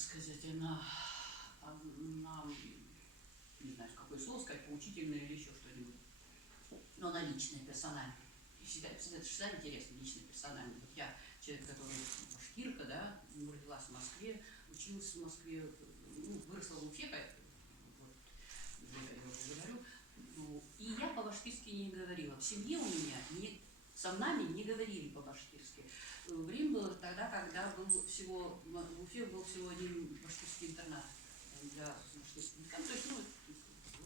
сказать, на не знаю, какое слово сказать, поучительное или еще что-нибудь. Но она личная, персональная. Всегда интересно, личная, персональная. Вот я человек, который башкирка, да, родилась в Москве, училась в Москве, выросла в Уфе, вот, я уже говорю. И я по-башкирски не говорила. В семье у меня со нами не говорили по-башкирски. Время было тогда, когда в Уфе был всего один башкирский интернат для башкирских. Там, то есть,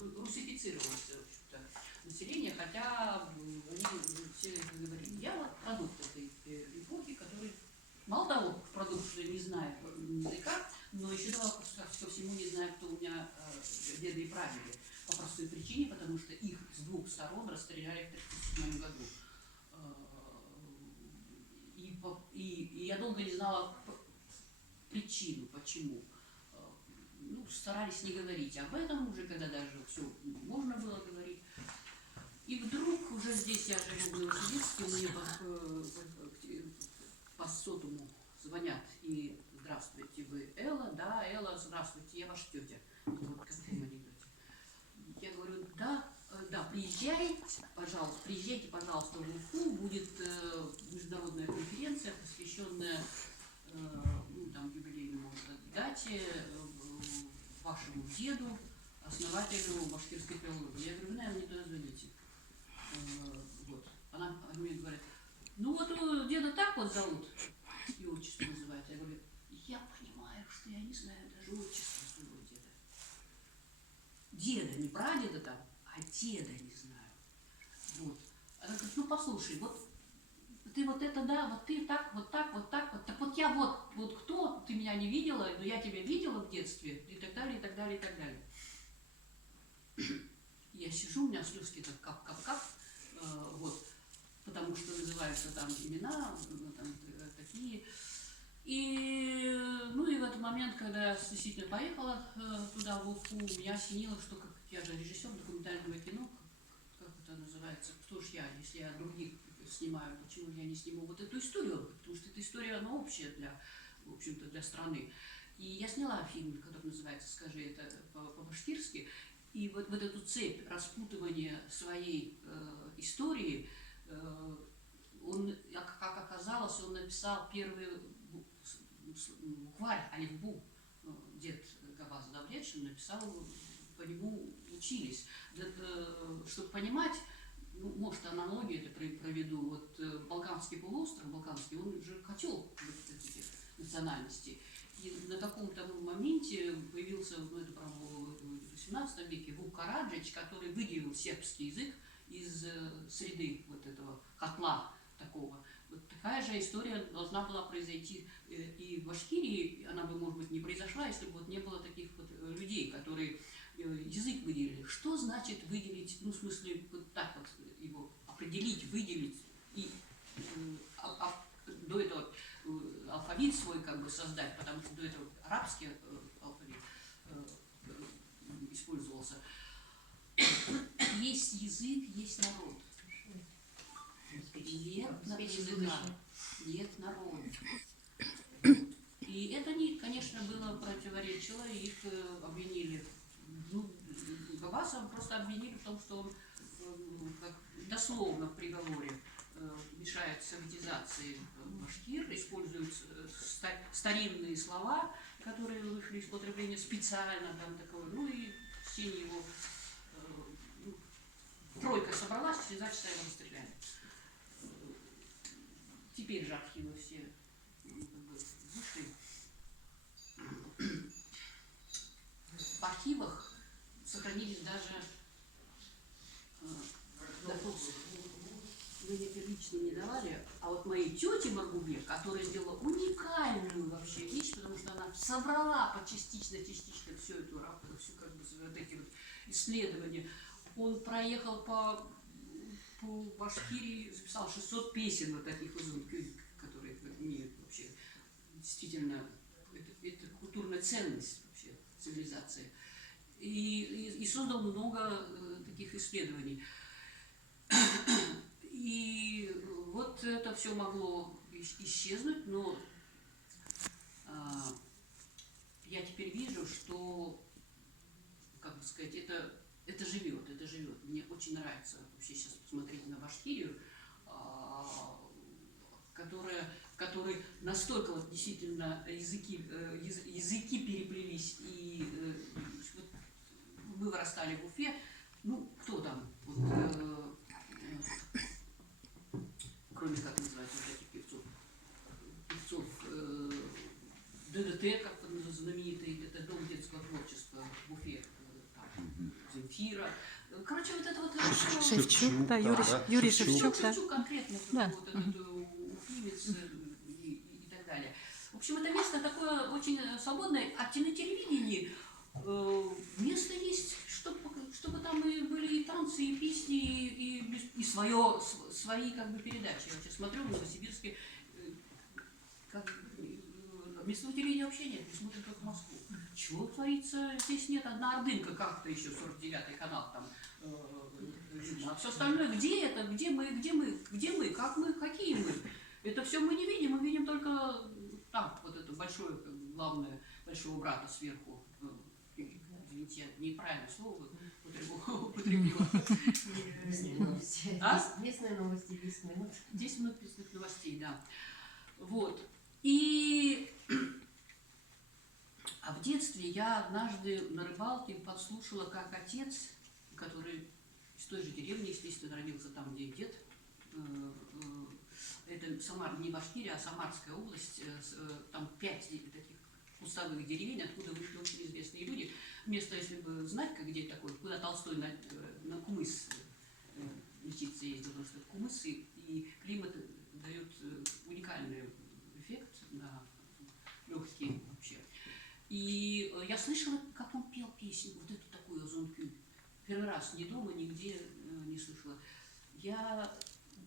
русифицировалось население, хотя они все говорили. Я вот продукт этой эпохи, который, мало того, продукт не знает языка, но еще ко всему не знаю, кто у меня деды и прадеды. По простой причине, потому что их с двух сторон расстреляли в 1937 году. И я долго не знала причину, почему. Старались не говорить об этом уже, когда даже все можно было говорить. И вдруг уже здесь я живу в Новосибирске, мне по сотому звонят и здравствуйте, вы Элла? Да, Элла, здравствуйте, я ваша тетя. Вот как в анекдоте. Я говорю, да, приезжайте, пожалуйста, в Уфу, будет международная конференция, посвященная юбилейному дате, вашему деду, основателю башкирской филологии. Я говорю, вы, наверное, не туда звоните. Вот. Она мне говорит, деда так вот зовут, и отчество называют. Я говорю, я понимаю, что я не знаю даже отчество своего деда. Деда, не прадеда там, а деда не знаю. Вот. Она говорит, послушай, вот ты вот это, да, вот ты так, так вот я вот кто, ты меня не видела, но я тебя видела в детстве, и так далее, и так далее, и так далее. Я сижу, у меня слезки так кап-кап-кап, вот, потому что называются там имена, там такие. И в этот момент, когда я действительно поехала туда, в Уфу, меня осенило, что я же режиссер документального кино, как это называется, кто ж я, если я других снимаю, почему я не сниму вот эту историю, потому что эта история, она общая в общем-то, для страны. И я сняла фильм, который называется «Скажи это по-башкирски», и вот эту цепь распутывания своей истории, он, как оказалось, он написал первый букварь, алифбу, дед Габаз Давлетшин написал, по нему учились. Чтобы понимать, может, аналогию это проведу, вот Балканский полуостров, он же котел этих национальностей. И на каком-то моменте появился, это, правда, в 18 веке, Вук Караджич, который выделил сербский язык из среды вот этого котла такого. Вот такая же история должна была произойти и в Башкирии, она бы, может быть, не произошла, если бы не было таких вот людей, которые язык выделили. Что значит выделить, в смысле, вот так вот его определить, выделить и до этого алфавит свой создать, потому что до этого арабский алфавит использовался. Есть язык, есть народ. Нет языка, нет народа. И это, конечно, было противоречило, их обвинили. Габаса просто обвинили в том, что он дословно в приговоре мешает советизации башкир, используют старинные слова, которые вышли из употребления специально, там такое, и в течение его тройка собралась, через 2 часа его расстреляли. Теперь же архивы все вышли. В архивах сохранились даже допросы. Вы мне первично не давали, а вот моей тете Маргубе, которая сделала уникальную вообще вещь, потому что она собрала частично всю эту работу, всю вот эти вот исследования. Он проехал по Башкирии, записал 600 песен вот таких вот, которые имеют вообще действительно, это культурная ценность вообще цивилизации. И создал много таких исследований. И вот это все могло исчезнуть, но сказать, это живет, это живет. Мне очень нравится вообще сейчас посмотреть на Башкирию, в которой настолько вот действительно языки переплелись, и вот мы вырастали в Уфе, ну, кто там, вот, кроме, как называется, вот этих певцов ДДТ, как знаменитый, это Дом детского творчества в Уфе, там, Земфира. Короче, вот это вот... Шевчук, да, Юрий Шевчук, да. Шевчук конкретно, да. Вот этот уфимец и так далее. В общем, это место такое очень свободное, а на телевидении место есть, чтобы там и были и танцы, и песни, и свои как бы передачи. Я сейчас смотрю в Новосибирске, местного телевидения вообще нет, не смотрят только Москву. Чего творится? Здесь нет, одна Ордынка, как-то еще 49-й канал там. А все остальное, где это, где мы, как мы, какие мы? Это все мы не видим, мы видим только там, вот это большое, главное, большого брата сверху. Извините, я неправильное слово употребила. Местные новости, 10 минут. 10 минут местных новостей, да. Вот. А в детстве я однажды на рыбалке подслушала, как отец, который из той же деревни, естественно, родился там, где и дед, это не Башкирия, а Самарская область, там 5 таких кустовых деревень, откуда вышли очень известные люди. Место, если бы знать, где такое, куда Толстой на Кумыс лечиться ездил, потому что Кумыс и климат дают уникальный эффект на легкие вообще. И я слышала, как он пел песню, вот эту такую «Озонкю». Первый раз ни дома, нигде не слышала. Я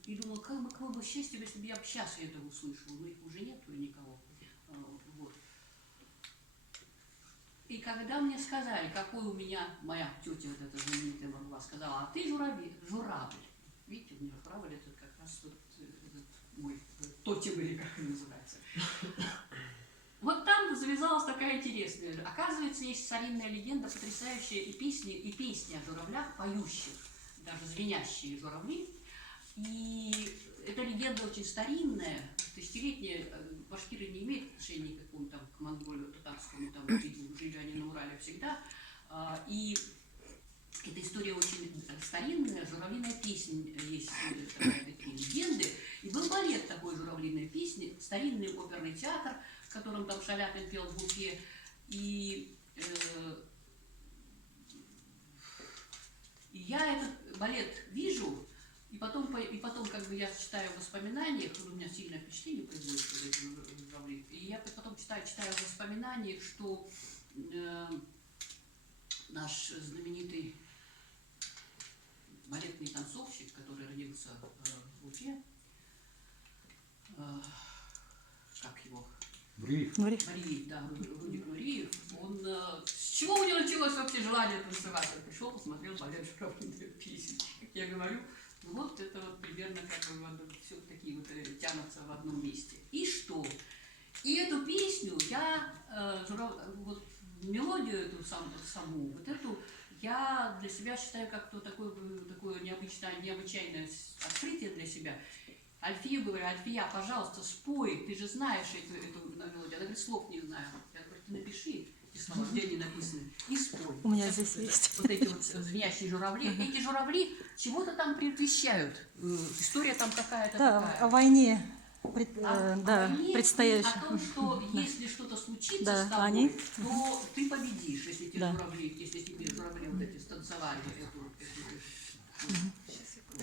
и думала, какое бы счастье, если бы я сейчас это услышала. Но их уже нету никого. Вот. И когда мне сказали, какой у меня, моя тетя вот эта знаменитая была, сказала, а ты журавль. Видите, у меня журавль, это как раз вот этот мой тотем, или как он называется. Вот там завязалась такая интересная. Оказывается, есть старинная легенда, потрясающая, и песни о журавлях, поющих, даже звенящие журавли. И эта легенда очень старинная, тысячелетняя. Башкиры не имеют отношения никакому там к монголию, татарскому, там, жили они на Урале всегда. И эта история очень старинная, журавлиная песня, есть такие легенды. И был балет такой журавлиной песни, старинный оперный театр, в котором там Шаляпин пел в Уфе. И я этот балет вижу, и потом как бы я читаю в воспоминаниях, у меня сильное впечатление производит эти журавли, и я потом читаю в воспоминаниях, что наш знаменитый балетный танцовщик, который родился в Уфе, как его? Нуриев, да, Рудик Нуриев, он... С чего у него началось вообще желание танцевать? Он пришел, посмотрел балет журавлиной песни. Как я говорю, вот это вот примерно как бы все такие вот тянутся в одном месте. И что? И эту песню я, вот мелодию эту саму, вот эту я для себя считаю как-то такое необычайное открытие для себя. Альфию говорю, Альфия, пожалуйста, спой, ты же знаешь эту мелодию. Она говорит, слов не знаю. Я говорю, ты напиши эти слова, где они написаны, и спой. у меня здесь есть. Вот эти вот звенящие журавли. Эти журавли чего-то там предвещают. История там какая-то такая. О войне, О войне, предстоящей. о том, что если что-то случится Да, с тобой, они... то ты победишь, если тебе Да. журавли вот эти станцевали эту